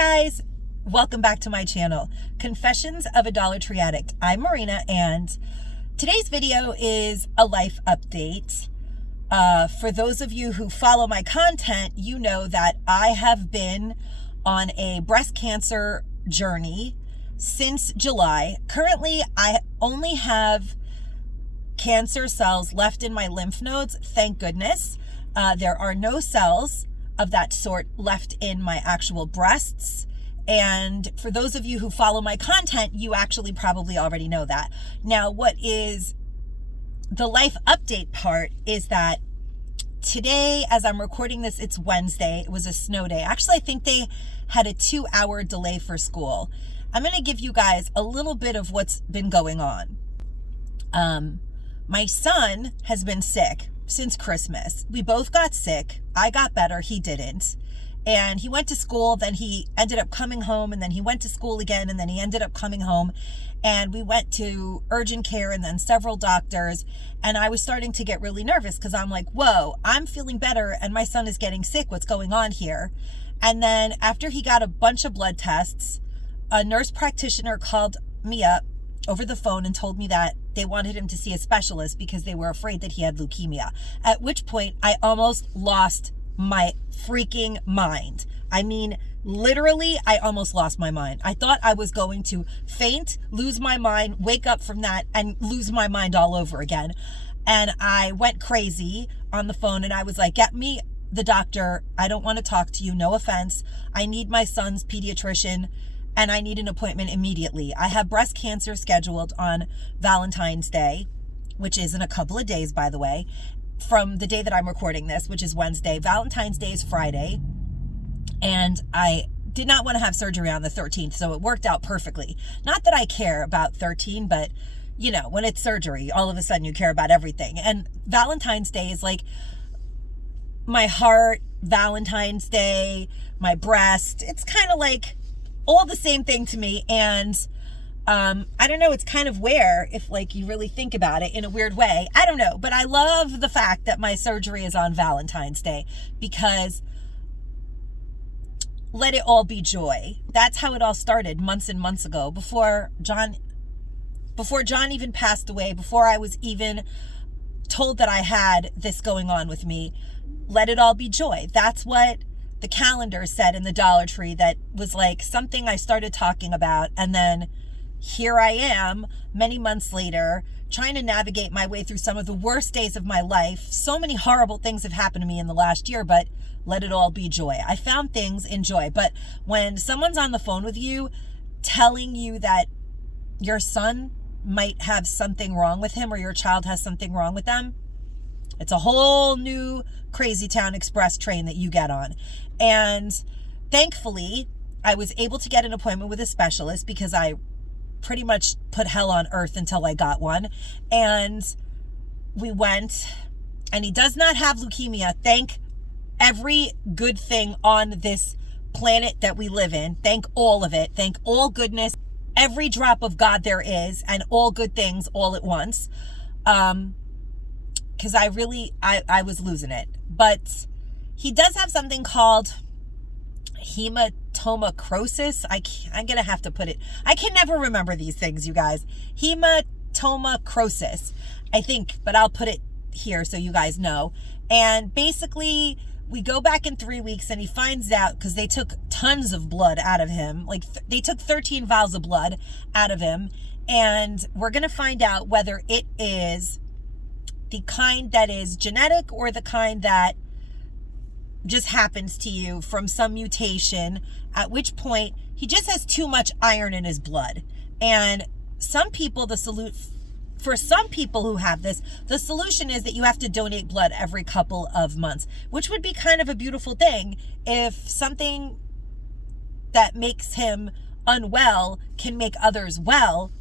guys, welcome back to my channel, Confessions of a Dollar Tree Addict. I'm Marina, and today's video is a life update. For those of you who follow my content, you know that I have been on a breast cancer journey since July. Currently, I only have cancer cells left in my lymph nodes, thank goodness. There are no cells of that sort left in my actual breasts. And for those of you who follow my content, you actually probably already know that. Now, what is the life update part is that today, as I'm recording this, it's Wednesday. It was a snow day. Actually, I think they had a 2-hour delay for school. I'm going to give you guys a little bit of what's been going on. My son has been sick since Christmas. We both got sick. I got better. He didn't. And he went to school. Then he ended up coming home. And then he went to school again. And then he ended up coming home. And we went to urgent care and then several doctors. And I was starting to get really nervous because I'm like, whoa, I'm feeling better. And my son is getting sick. What's going on here? And then after he got a bunch of blood tests, a nurse practitioner called me up over the phone and told me that they wanted him to see a specialist because they were afraid that he had leukemia. At which point I almost lost my freaking mind. I mean, literally, I almost lost my mind. I thought I was going to faint, lose my mind, wake up from that, and lose my mind all over again. And I went crazy on the phone and I was like, get me the doctor. I don't want to talk to you. No offense. I need my son's pediatrician. And I need an appointment immediately. I have breast cancer scheduled on Valentine's Day, which is in a couple of days, by the way, from the day that I'm recording this, which is Wednesday. Valentine's Day is Friday. And I did not want to have surgery on the 13th, so it worked out perfectly. Not that I care about 13, but, you know, when it's surgery, all of a sudden you care about everything. And Valentine's Day is like my heart, Valentine's Day, my breast. It's kind of like all the same thing to me. And I don't know, it's kind of where, if like you really think about it in a weird way, I don't know, but I love the fact that my surgery is on Valentine's Day because let it all be joy. That's how it all started months and months ago, before John even passed away, before I was even told that I had this going on with me. Let it all be joy. That's what the calendar said in the Dollar Tree. That was like something I started talking about. And then here I am many months later, trying to navigate my way through some of the worst days of my life. So many horrible things have happened to me in the last year, but let it all be joy. I found things in joy. But when someone's on the phone with you telling you that your son might have something wrong with him or your child has something wrong with them, it's a whole new crazy town express train that you get on. And thankfully, I was able to get an appointment with a specialist because I pretty much put hell on earth until I got one. And we went, and he does not have leukemia. Thank every good thing on this planet that we live in. Thank all of it. Thank all goodness, every drop of God there is, and all good things all at once. Because I was losing it. But he does have something called hematochromatosis. I'm going to have to put it. I can never remember these things, you guys. Hematochromatosis, I think, but I'll put it here so you guys know. And basically, we go back in 3 weeks and he finds out, because they took tons of blood out of him. Like they took 13 vials of blood out of him. And we're going to find out whether it is the kind that is genetic or the kind that just happens to you from some mutation, at which point he just has too much iron in his blood. And some people, for some people who have this, the solution is that you have to donate blood every couple of months, which would be kind of a beautiful thing if something that makes him unwell can make others well.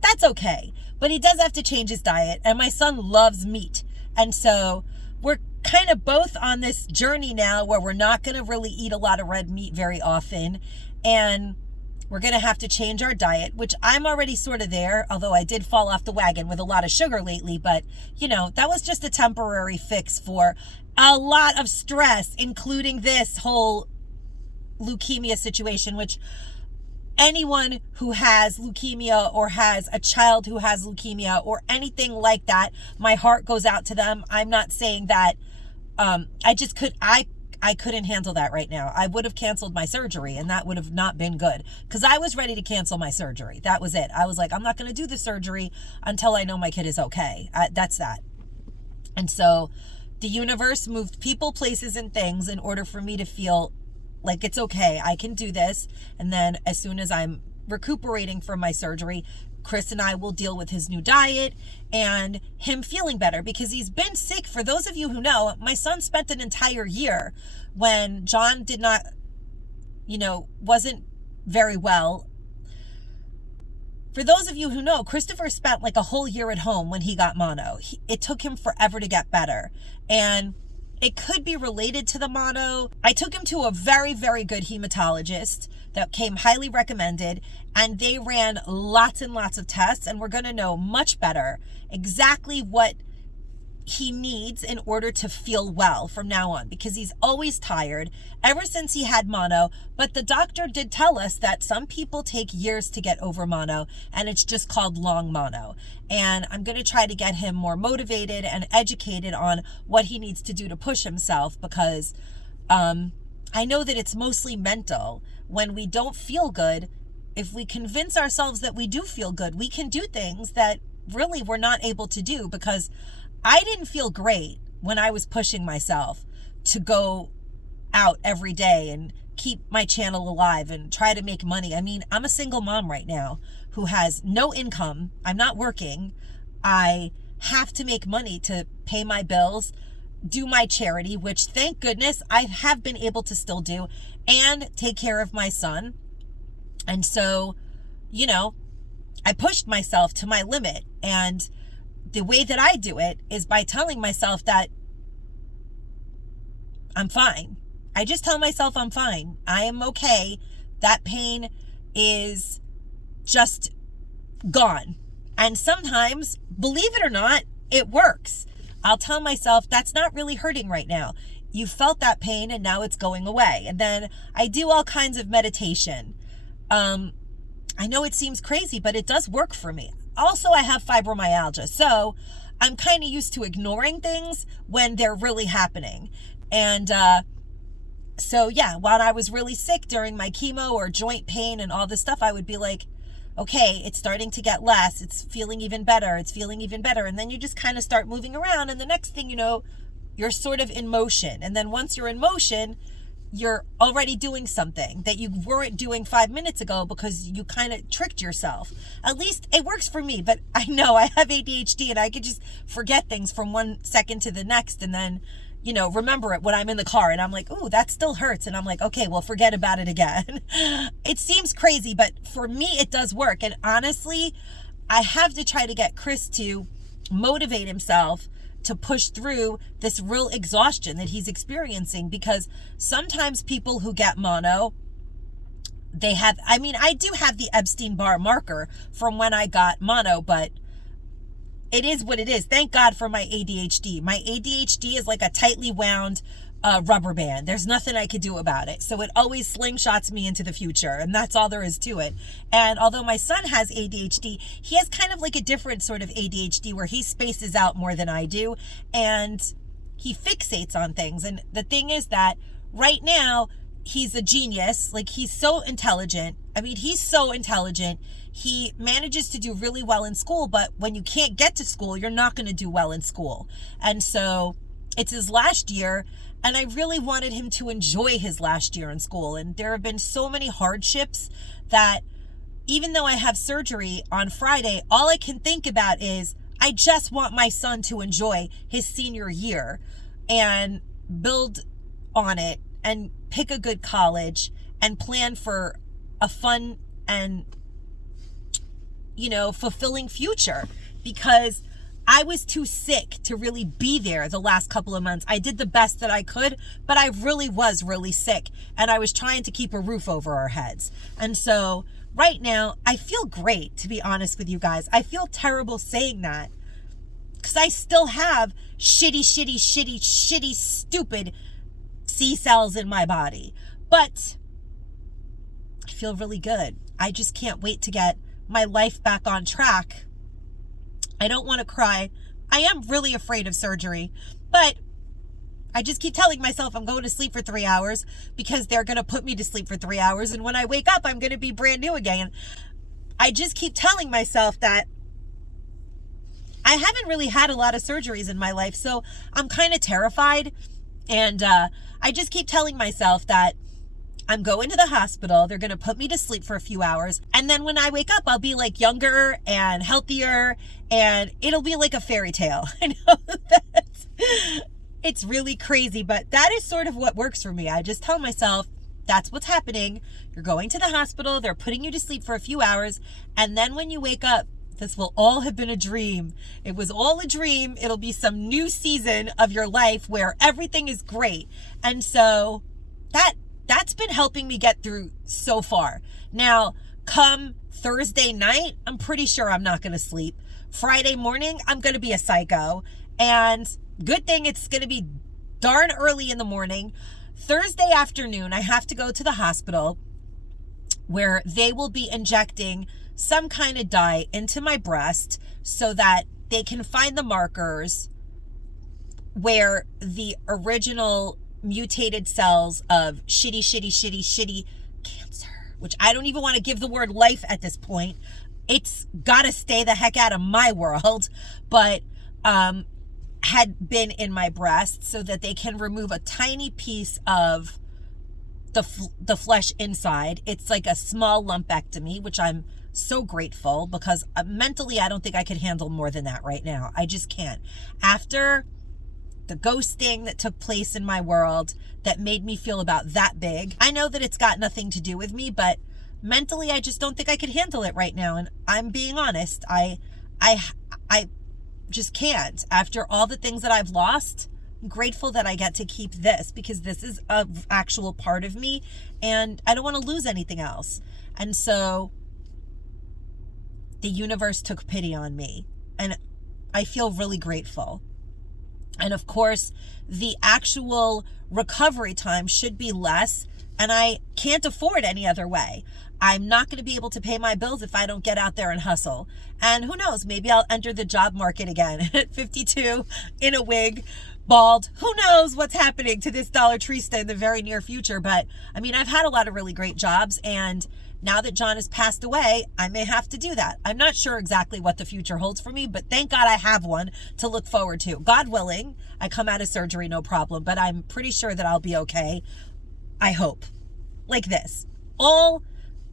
That's okay. But he does have to change his diet. And my son loves meat. And so we're kind of both on this journey now where we're not going to really eat a lot of red meat very often. And we're going to have to change our diet, which I'm already sort of there, although I did fall off the wagon with a lot of sugar lately. But, you know, that was just a temporary fix for a lot of stress, including this whole leukemia situation, which anyone who has leukemia or has a child who has leukemia or anything like that, my heart goes out to them. I'm not saying that I couldn't handle that right now. I would have canceled my surgery, and that would have not been good, because I was ready to cancel my surgery. That was it. I was like, I'm not going to do the surgery until I know my kid is okay. That's that. And so the universe moved people, places, and things in order for me to feel like it's okay, I can do this. And then as soon as I'm recuperating from my surgery, Chris and I will deal with his new diet and him feeling better, because he's been sick. For those of you who know, my son spent an entire year when John did not, wasn't very well. For those of you who know, Christopher spent like a whole year at home when he got mono. It took him forever to get better. And it could be related to the mono. I took him to a very, very good hematologist that came highly recommended, and they ran lots and lots of tests, and we're going to know much better exactly what he needs in order to feel well from now on, because he's always tired ever since he had mono. But the doctor did tell us that some people take years to get over mono, and it's just called long mono. And I'm going to try to get him more motivated and educated on what he needs to do to push himself, because I know that it's mostly mental. When we don't feel good, if we convince ourselves that we do feel good, we can do things that really we're not able to do. Because I didn't feel great when I was pushing myself to go out every day and keep my channel alive and try to make money. I mean, I'm a single mom right now who has no income. I'm not working. I have to make money to pay my bills, do my charity, which thank goodness I have been able to still do, and take care of my son. And so, I pushed myself to my limit. And the way that I do it is by telling myself that I'm fine. I just tell myself I'm fine. I am okay. That pain is just gone. And sometimes, believe it or not, it works. I'll tell myself that's not really hurting right now. You felt that pain and now it's going away. And then I do all kinds of meditation. I know it seems crazy, but it does work for me. Also, I have fibromyalgia, so I'm kind of used to ignoring things when they're really happening. And so yeah, while I was really sick during my chemo or joint pain and all this stuff, I would be like, okay, it's starting to get less. It's feeling even better. It's feeling even better. And then you just kind of start moving around. And the next thing you know, you're sort of in motion. And then once you're in motion, you're already doing something that you weren't doing 5 minutes ago because you kind of tricked yourself. At least it works for me, but I know I have ADHD and I could just forget things from 1 second to the next, and then, remember it when I'm in the car and I'm like, ooh, that still hurts. And I'm like, okay, well, forget about it again. It seems crazy, but for me, it does work. And honestly, I have to try to get Chris to motivate himself to push through this real exhaustion that he's experiencing, because sometimes people who get mono, I do have the Epstein-Barr marker from when I got mono, but it is what it is. Thank God for my ADHD. My ADHD is like a tightly wound rubber band. There's nothing I could do about it. So it always slingshots me into the future, and that's all there is to it. And although my son has ADHD, he has kind of like a different sort of ADHD where he spaces out more than I do, and he fixates on things. And the thing is that right now, he's a genius. Like, he's so intelligent. I mean, he's so intelligent. He manages to do really well in school, but when you can't get to school, you're not going to do well in school. And so it's his last year, and I really wanted him to enjoy his last year in school. And there have been so many hardships that even though I have surgery on Friday, all I can think about is I just want my son to enjoy his senior year and build on it and pick a good college and plan for a fun and, fulfilling future, because I was too sick to really be there the last couple of months. I did the best that I could, but I really was really sick, and I was trying to keep a roof over our heads. And so right now, I feel great, to be honest with you guys. I feel terrible saying that, because I still have shitty, stupid C cells in my body. But feel really good. I just can't wait to get my life back on track. I don't want to cry. I am really afraid of surgery, but I just keep telling myself I'm going to sleep for 3 hours because they're going to put me to sleep for 3 hours. And when I wake up, I'm going to be brand new again. I just keep telling myself that I haven't really had a lot of surgeries in my life. So I'm kind of terrified. And I just keep telling myself that I'm going to the hospital. They're going to put me to sleep for a few hours. And then when I wake up, I'll be like younger and healthier. And it'll be like a fairy tale. I know that it's really crazy, but that is sort of what works for me. I just tell myself, that's what's happening. You're going to the hospital. They're putting you to sleep for a few hours. And then when you wake up, this will all have been a dream. It was all a dream. It'll be some new season of your life where everything is great. And so that's been helping me get through so far. Now, come Thursday night, I'm pretty sure I'm not going to sleep. Friday morning, I'm going to be a psycho. And good thing it's going to be darn early in the morning. Thursday afternoon, I have to go to the hospital where they will be injecting some kind of dye into my breast so that they can find the markers where the original mutated cells of shitty cancer, which I don't even want to give the word life at this point. It's got to stay the heck out of my world, but had been in my breast so that they can remove a tiny piece of the flesh inside. It's like a small lumpectomy, which I'm so grateful because mentally I don't think I could handle more than that right now. I just can't. After the ghosting that took place in my world that made me feel about that big, I know that it's got nothing to do with me, but mentally I just don't think I could handle it right now. And I'm being honest, I just can't. After all the things that I've lost, I'm grateful that I get to keep this because this is an actual part of me and I don't want to lose anything else. And so the universe took pity on me and I feel really grateful. And of course, the actual recovery time should be less and I can't afford any other way. I'm not going to be able to pay my bills if I don't get out there and hustle. And who knows, maybe I'll enter the job market again at 52 in a wig, bald. Who knows what's happening to this Dollar Treesta in the very near future. But I mean, I've had a lot of really great jobs and now that John has passed away, I may have to do that. I'm not sure exactly what the future holds for me, but thank God I have one to look forward to. God willing, I come out of surgery, no problem, but I'm pretty sure that I'll be okay. I hope. Like this. All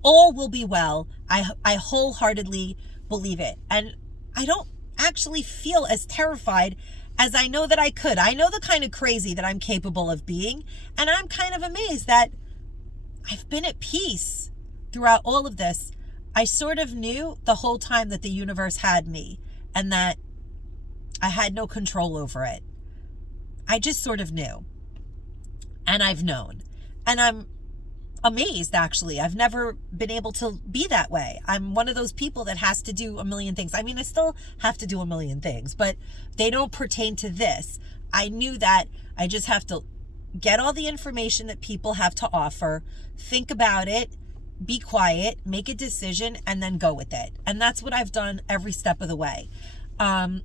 will be well. I wholeheartedly believe it. And I don't actually feel as terrified as I know that I could. I know the kind of crazy that I'm capable of being. And I'm kind of amazed that I've been at peace throughout all of this. I sort of knew the whole time that the universe had me and that I had no control over it. I just sort of knew. And I've known. And I'm amazed, actually. I've never been able to be that way. I'm one of those people that has to do a million things. I mean, I still have to do a million things, but they don't pertain to this. I knew that I just have to get all the information that people have to offer, think about it, be quiet, make a decision, and then go with it. And that's what I've done every step of the way. And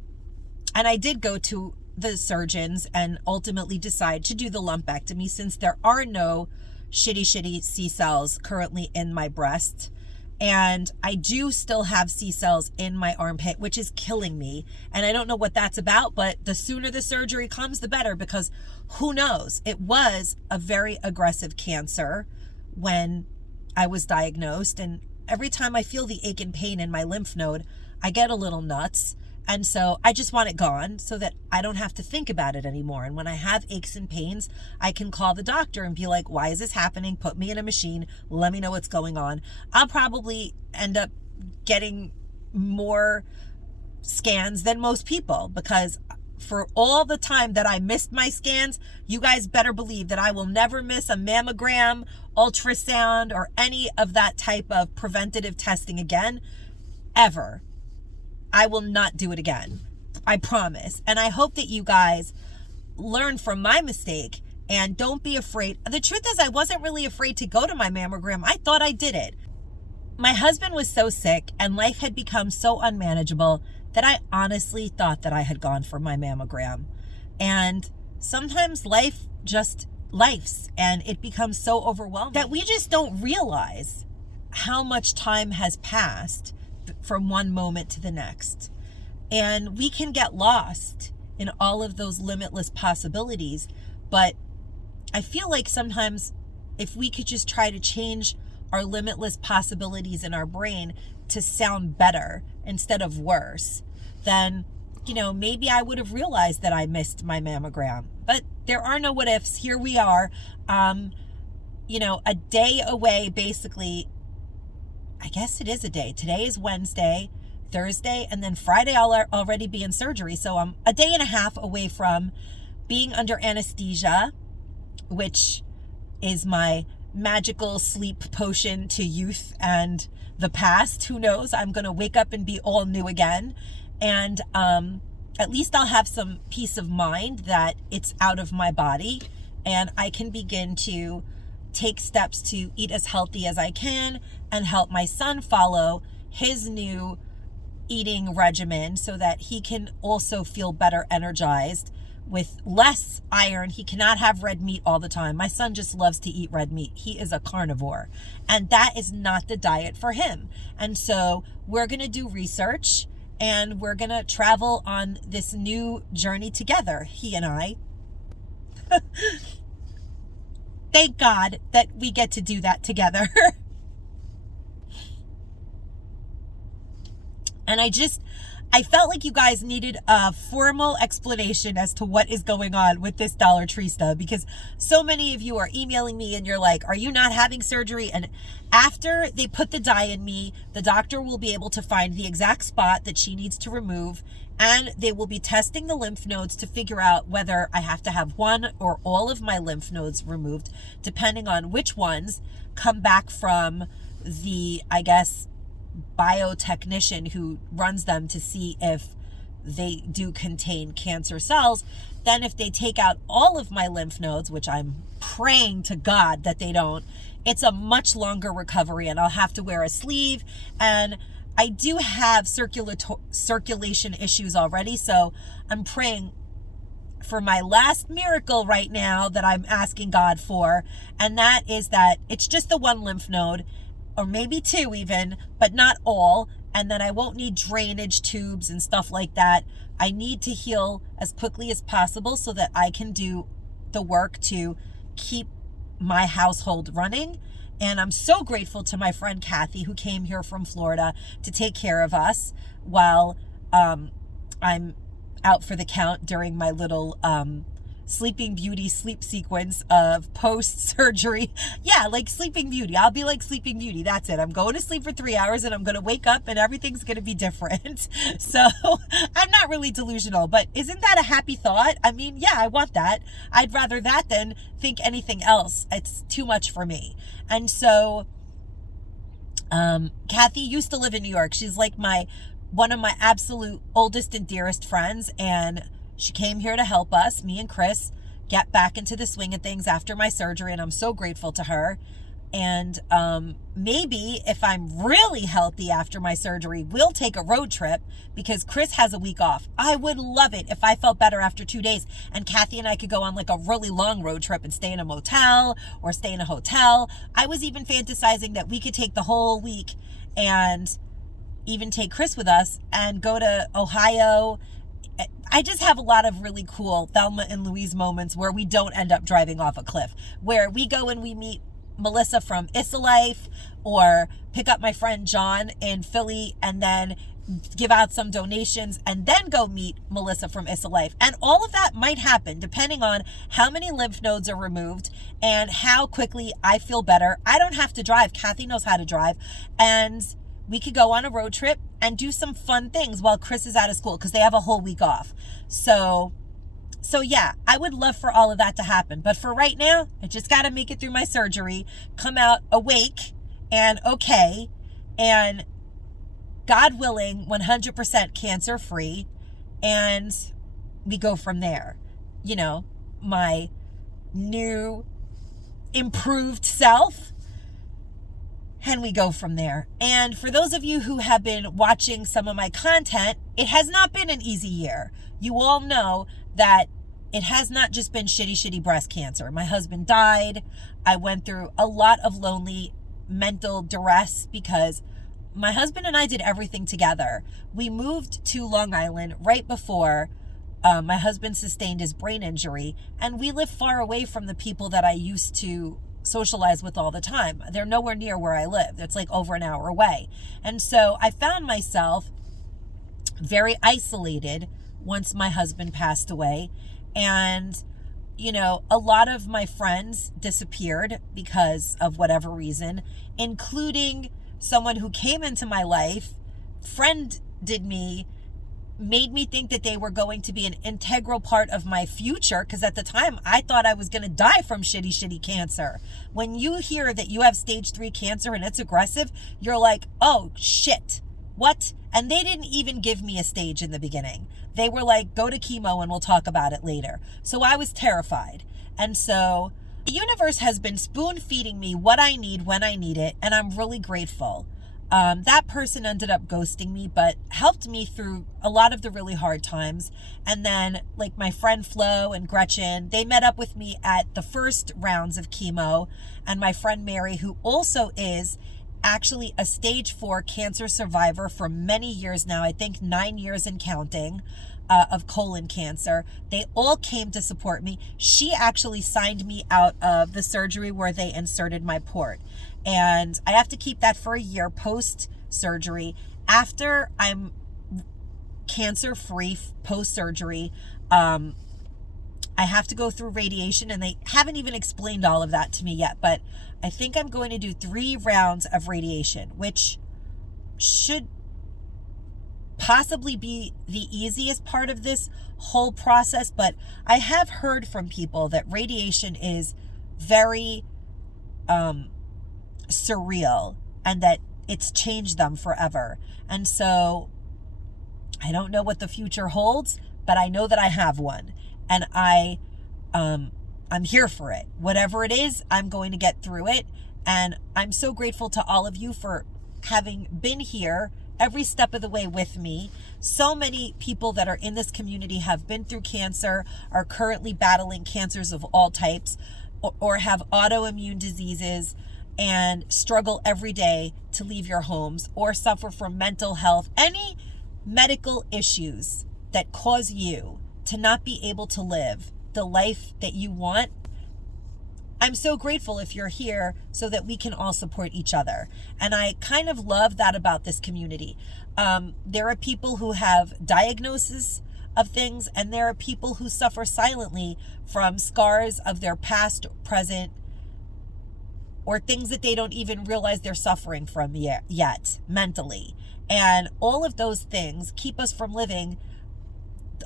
I did go to the surgeons and ultimately decide to do the lumpectomy since there are no shitty C cells currently in my breast. And I do still have C cells in my armpit, which is killing me. And I don't know what that's about, but the sooner the surgery comes, the better, because who knows? It was a very aggressive cancer when I was diagnosed. And every time I feel the ache and pain in my lymph node, I get a little nuts. And so I just want it gone so that I don't have to think about it anymore. And when I have aches and pains, I can call the doctor and be like, why is this happening? Put me in a machine. Let me know what's going on. I'll probably end up getting more scans than most people because for all the time that I missed my scans, you guys better believe that I will never miss a mammogram, ultrasound, or any of that type of preventative testing again, ever. I will not do it again. I promise. And I hope that you guys learn from my mistake And don't be afraid. The truth is, I wasn't really afraid to go to my mammogram. I thought I did it. My husband was so sick and life had become so unmanageable that I honestly thought that I had gone for my mammogram. And sometimes life just lifes and it becomes so overwhelming that we just don't realize how much time has passed from one moment to the next. And we can get lost in all of those limitless possibilities. But I feel like sometimes if we could just try to change our limitless possibilities in our brain to sound better instead of worse, then, maybe I would have realized that I missed my mammogram. But there are no what ifs. Here we are, a day away, basically. I guess it is a day. Today is Wednesday, Thursday, and then Friday I'll already be in surgery. So I'm a day and a half away from being under anesthesia, which is my magical sleep potion to youth and the past. Who knows? I'm going to wake up and be all new again. And at least I'll have some peace of mind that it's out of my body and I can begin to take steps to eat as healthy as I can and help my son follow his new eating regimen so that he can also feel better energized with less iron. He cannot have red meat all the time. My son just loves to eat red meat. He is a carnivore, and that is not the diet for him. And so we're going to do research and we're going to travel on this new journey together, he and I. Thank God that we get to do that together. And I felt like you guys needed a formal explanation as to what is going on with this Dollar Tree stuff, because so many of you are emailing me and you're like, are you not having surgery? And after they put the dye in me, the doctor will be able to find the exact spot that she needs to remove, and they will be testing the lymph nodes to figure out whether I have to have one or all of my lymph nodes removed, depending on which ones come back from the, I guess, biotechnician who runs them to see if they do contain cancer cells. Then if they take out all of my lymph nodes, which I'm praying to God that they don't, it's a much longer recovery and I'll have to wear a sleeve. And I do have circulation issues already, so I'm praying for my last miracle right now that I'm asking God for, and that is that it's just the one lymph node, or maybe two even, but not all, and then I won't need drainage tubes and stuff like that. I need to heal as quickly as possible so that I can do the work to keep my household running. And I'm so grateful to my friend Kathy, who came here from Florida to take care of us while I'm out for the count during my little Sleeping Beauty sleep sequence of post-surgery. Yeah, like Sleeping Beauty. I'll be like Sleeping Beauty. That's it. I'm going to sleep for 3 hours and I'm going to wake up and everything's going to be different. So I'm not really delusional, but isn't that a happy thought? I mean, yeah, I want that. I'd rather that than think anything else. It's too much for me. And so Kathy used to live in New York. She's like one of my absolute oldest and dearest friends, and she came here to help us, me and Chris, get back into the swing of things after my surgery, and I'm so grateful to her. And maybe if I'm really healthy after my surgery, we'll take a road trip because Chris has a week off. I would love it if I felt better after 2 days and Kathy and I could go on like a really long road trip and stay in a motel or stay in a hotel. I was even fantasizing that we could take the whole week and even take Chris with us and go to Ohio. I just have a lot of really cool Thelma and Louise moments where we don't end up driving off a cliff, where we go and we meet Melissa from Isolife, or pick up my friend John in Philly and then give out some donations and then go meet Melissa from Isolife. And all of that might happen depending on how many lymph nodes are removed and how quickly I feel better. I don't have to drive. Kathy knows how to drive. And we could go on a road trip and do some fun things while Chris is out of school because they have a whole week off. So yeah, I would love for all of that to happen. But for right now, I just got to make it through my surgery, come out awake and okay, and God willing, 100% cancer free. And we go from there. You know, my new, improved self. And we go from there. And for those of you who have been watching some of my content, it has not been an easy year. You all know that it has not just been shitty breast cancer. My husband died. I went through a lot of lonely mental duress because my husband and I did everything together. We moved to Long Island right before my husband sustained his brain injury, and we live far away from the people that I used to socialize with all the time. They're nowhere near where I live. It's like over an hour away. And so I found myself very isolated once my husband passed away. And, you know, a lot of my friends disappeared because of whatever reason, including someone who came into my life, friended me, made me think that they were going to be an integral part of my future, because at the time I thought I was going to die from shitty cancer. When you hear that you have stage 3 cancer and it's aggressive, you're like, oh shit, what? And they didn't even give me a stage in the beginning. They were like, go to chemo and we'll talk about it later. So I was terrified. And so the universe has been spoon feeding me what I need when I need it, and I'm really grateful. That person ended up ghosting me, but helped me through a lot of the really hard times. And then like my friend Flo and Gretchen, they met up with me at the first rounds of chemo. And my friend Mary, who also is actually a stage 4 cancer survivor for many years now, I think 9 years and counting, of colon cancer. They all came to support me. She actually signed me out of the surgery where they inserted my port. And I have to keep that for a year post-surgery. After I'm cancer-free post-surgery, I have to go through radiation, and they haven't even explained all of that to me yet. But I think I'm going to do 3 rounds of radiation, which should possibly be the easiest part of this whole process. But I have heard from people that radiation is very surreal, and that it's changed them forever. And so I don't know what the future holds, but I know that I have one, and I'm here for it. Whatever it is, I'm going to get through it. And I'm so grateful to all of you for having been here every step of the way with me. So many people that are in this community have been through cancer, are currently battling cancers of all types, or have autoimmune diseases and struggle every day to leave your homes, or suffer from mental health, any medical issues that cause you to not be able to live the life that you want. I'm so grateful if you're here so that we can all support each other. And I kind of love that about this community. There are people who have diagnoses of things, and there are people who suffer silently from scars of their past, present, or things that they don't even realize they're suffering from yet mentally. And all of those things keep us from living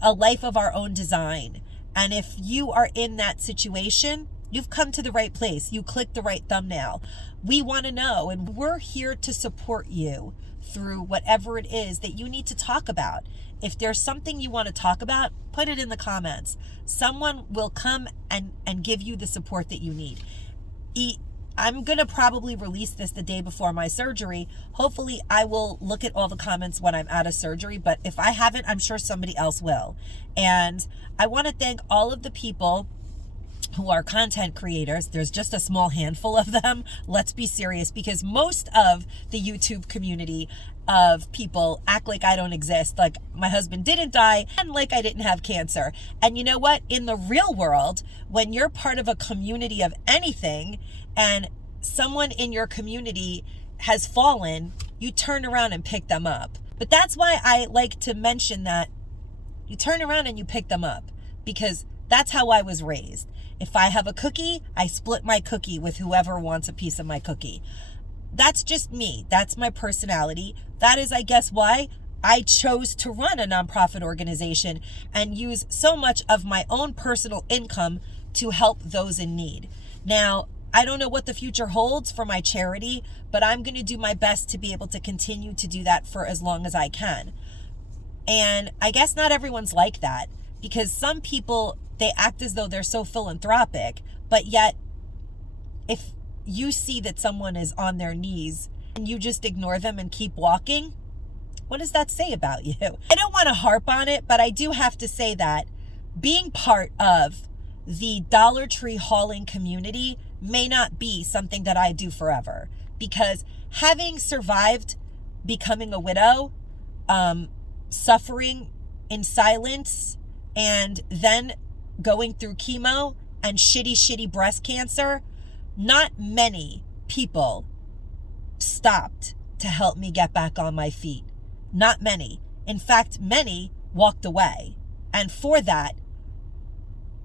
a life of our own design. And if you are in that situation, you've come to the right place. You clicked the right thumbnail. We want to know, and we're here to support you through whatever it is that you need to talk about. If there's something you want to talk about, put it in the comments. Someone will come and give you the support that you need. I'm going to probably release this the day before my surgery. Hopefully I will look at all the comments when I'm out of surgery, but if I haven't, I'm sure somebody else will. And I want to thank all of the people who are content creators. There's just a small handful of them. Let's be serious, because most of the YouTube community of people act like I don't exist, like my husband didn't die, and like I didn't have cancer. And you know what? In the real world, when you're part of a community of anything and someone in your community has fallen, you turn around and pick them up. But that's why I like to mention that you turn around and you pick them up, because that's how I was raised. If I have a cookie, I split my cookie with whoever wants a piece of my cookie. That's just me. That's my personality. That is, I guess, why I chose to run a nonprofit organization and use so much of my own personal income to help those in need. Now, I don't know what the future holds for my charity, but I'm going to do my best to be able to continue to do that for as long as I can. And I guess not everyone's like that, because some people, they act as though they're so philanthropic, but yet if you see that someone is on their knees and you just ignore them and keep walking, what does that say about you? I don't want to harp on it, but I do have to say that being part of the Dollar Tree hauling community may not be something that I do forever, because having survived becoming a widow, suffering in silence, and then going through chemo and shitty breast cancer, not many people stopped to help me get back on my feet. Not many. In fact, many walked away. And for that,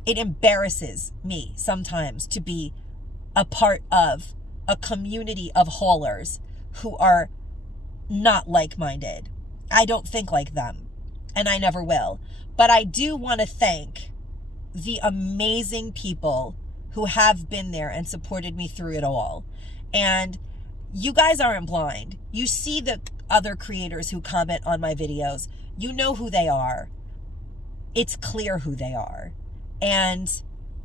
it embarrasses me sometimes to be a part of a community of haulers who are not like-minded. I don't think like them, and I never will. But I do want to thank the amazing people who have been there and supported me through it all. And you guys aren't blind. You see the other creators who comment on my videos. You know who they are. It's clear who they are. And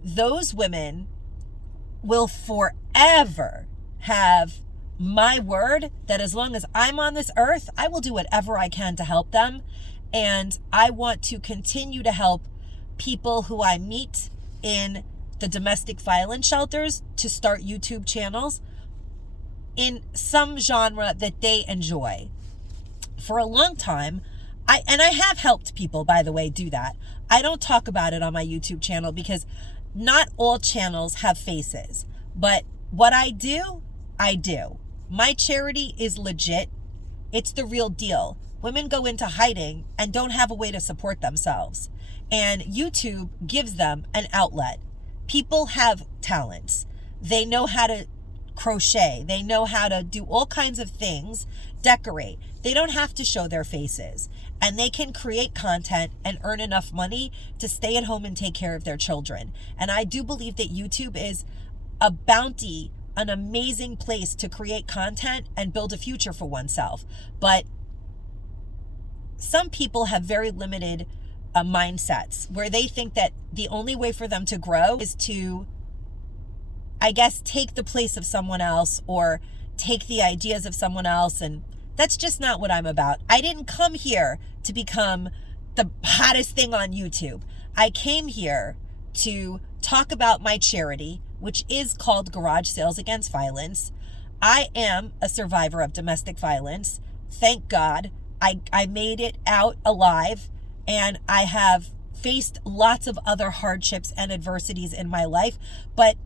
those women will forever have my word that as long as I'm on this earth, I will do whatever I can to help them. And I want to continue to help people who I meet in the domestic violence shelters to start YouTube channels in some genre that they enjoy. For a long time, I have helped people, by the way, do that. I don't talk about it on my YouTube channel because not all channels have faces. But what I do, I do. My charity is legit. It's the real deal. Women go into hiding and don't have a way to support themselves. And YouTube gives them an outlet. People have talents. They know how to crochet. They know how to do all kinds of things, decorate. They don't have to show their faces. And they can create content and earn enough money to stay at home and take care of their children. And I do believe that YouTube is a bounty, an amazing place to create content and build a future for oneself. But some people have very limited mindsets where they think that the only way for them to grow is to, I guess, take the place of someone else or take the ideas of someone else. And that's just not what I'm about. I didn't come here to become the hottest thing on YouTube. I came here to talk about my charity, which is called Garage Sales Against Violence. I am a survivor of domestic violence. Thank God. I made it out alive, and I have faced lots of other hardships and adversities in my life, but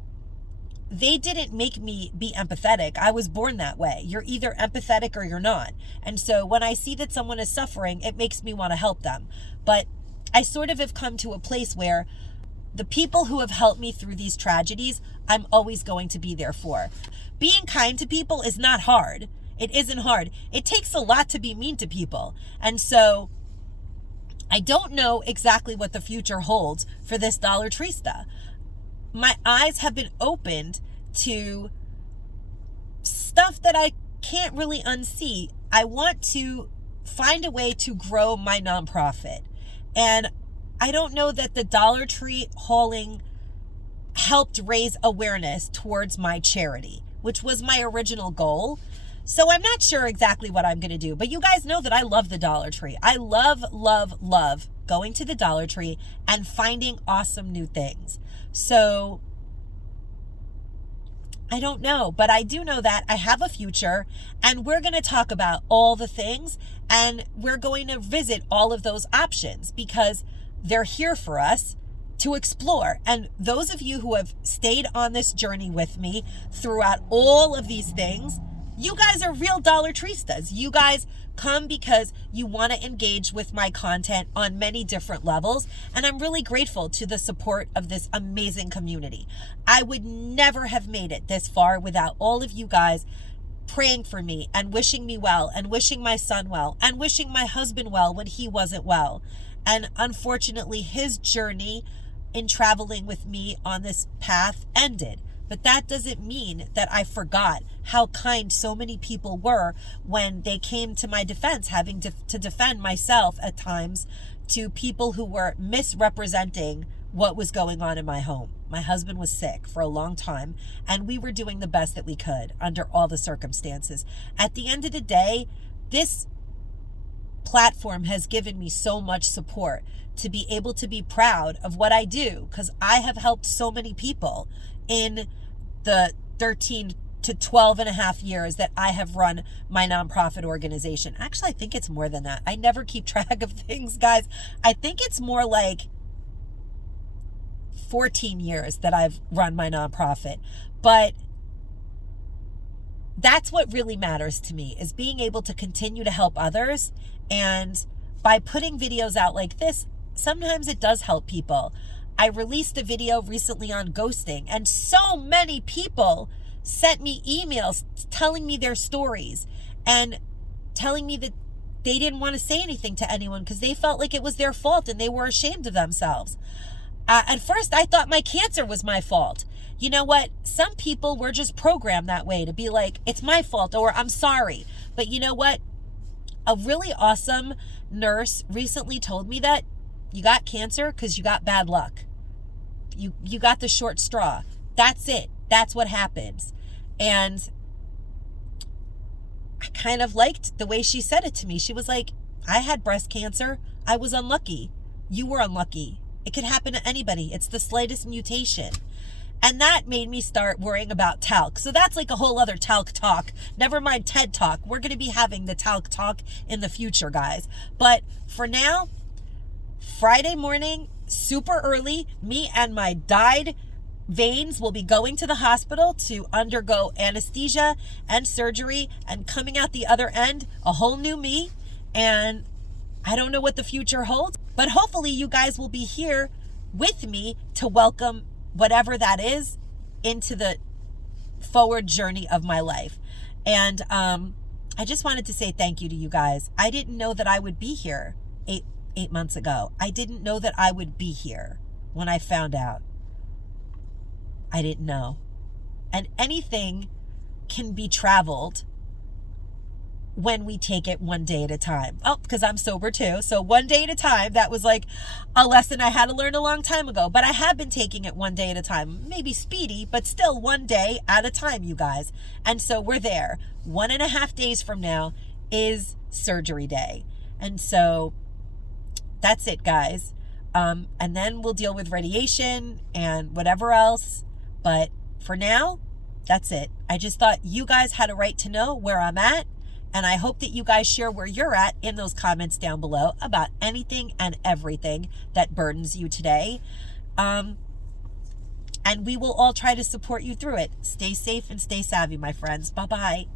they didn't make me be empathetic. I was born that way. You're either empathetic or you're not. And so when I see that someone is suffering, it makes me want to help them. But I sort of have come to a place where the people who have helped me through these tragedies, I'm always going to be there for. Being kind to people is not hard. It isn't hard. It takes a lot to be mean to people. And so I don't know exactly what the future holds for this Dollar Treesta. My eyes have been opened to stuff that I can't really unsee. I want to find a way to grow my nonprofit. And I don't know that the Dollar Tree hauling helped raise awareness towards my charity, which was my original goal. So I'm not sure exactly what I'm going to do, but you guys know that I love the Dollar Tree. I love going to the Dollar Tree and finding awesome new things. So I don't know, but I do know that I have a future, and we're going to talk about all the things, and we're going to visit all of those options because they're here for us to explore. And those of you who have stayed on this journey with me throughout all of these things, you guys are real Dollar Treestas. You guys come because you want to engage with my content on many different levels. And I'm really grateful to the support of this amazing community. I would never have made it this far without all of you guys praying for me and wishing me well and wishing my son well and wishing my husband well when he wasn't well. And unfortunately, his journey in traveling with me on this path ended. But that doesn't mean that I forgot how kind so many people were when they came to my defense, having to defend myself at times to people who were misrepresenting what was going on in my home. My husband was sick for a long time, and we were doing the best that we could under all the circumstances. At the end of the day, this platform has given me so much support to be able to be proud of what I do, because I have helped so many people in the 13 to 12 and a half years that I have run my nonprofit organization. Actually, I think it's more than that. I never keep track of things, guys. I think it's more like 14 years that I've run my nonprofit. But that's what really matters to me, is being able to continue to help others. And by putting videos out like this, sometimes it does help people. I released a video recently on ghosting, and so many people sent me emails telling me their stories and telling me that they didn't want to say anything to anyone because they felt like it was their fault and they were ashamed of themselves. At first, I thought my cancer was my fault. You know what? Some people were just programmed that way, to be like, it's my fault, or I'm sorry. But you know what? A really awesome nurse recently told me that you got cancer because you got bad luck. You got the short straw. That's it. That's what happens. And I kind of liked the way she said it to me. She was like, I had breast cancer. I was unlucky. You were unlucky. It could happen to anybody. It's the slightest mutation. And that made me start worrying about talc. So that's like a whole other talc talk. Never mind TED Talk. We're going to be having the talc talk in the future, guys. But for now, Friday morning, super early, me and my dyed veins will be going to the hospital to undergo anesthesia and surgery, and coming out the other end, a whole new me. And I don't know what the future holds, but hopefully you guys will be here with me to welcome whatever that is into the forward journey of my life. And I just wanted to say thank you to you guys. I didn't know that I would be here eight months ago. I didn't know that I would be here when I found out. I didn't know. And anything can be traveled when we take it one day at a time. Oh, because I'm sober too. So one day at a time, that was like a lesson I had to learn a long time ago. But I have been taking it one day at a time. Maybe speedy, but still one day at a time, you guys. And so we're there. 1.5 days from now is surgery day. And so that's it, guys. And then we'll deal with radiation and whatever else. But for now, that's it. I just thought you guys had a right to know where I'm at. And I hope that you guys share where you're at in those comments down below about anything and everything that burdens you today. And we will all try to support you through it. Stay safe and stay savvy, my friends. Bye-bye.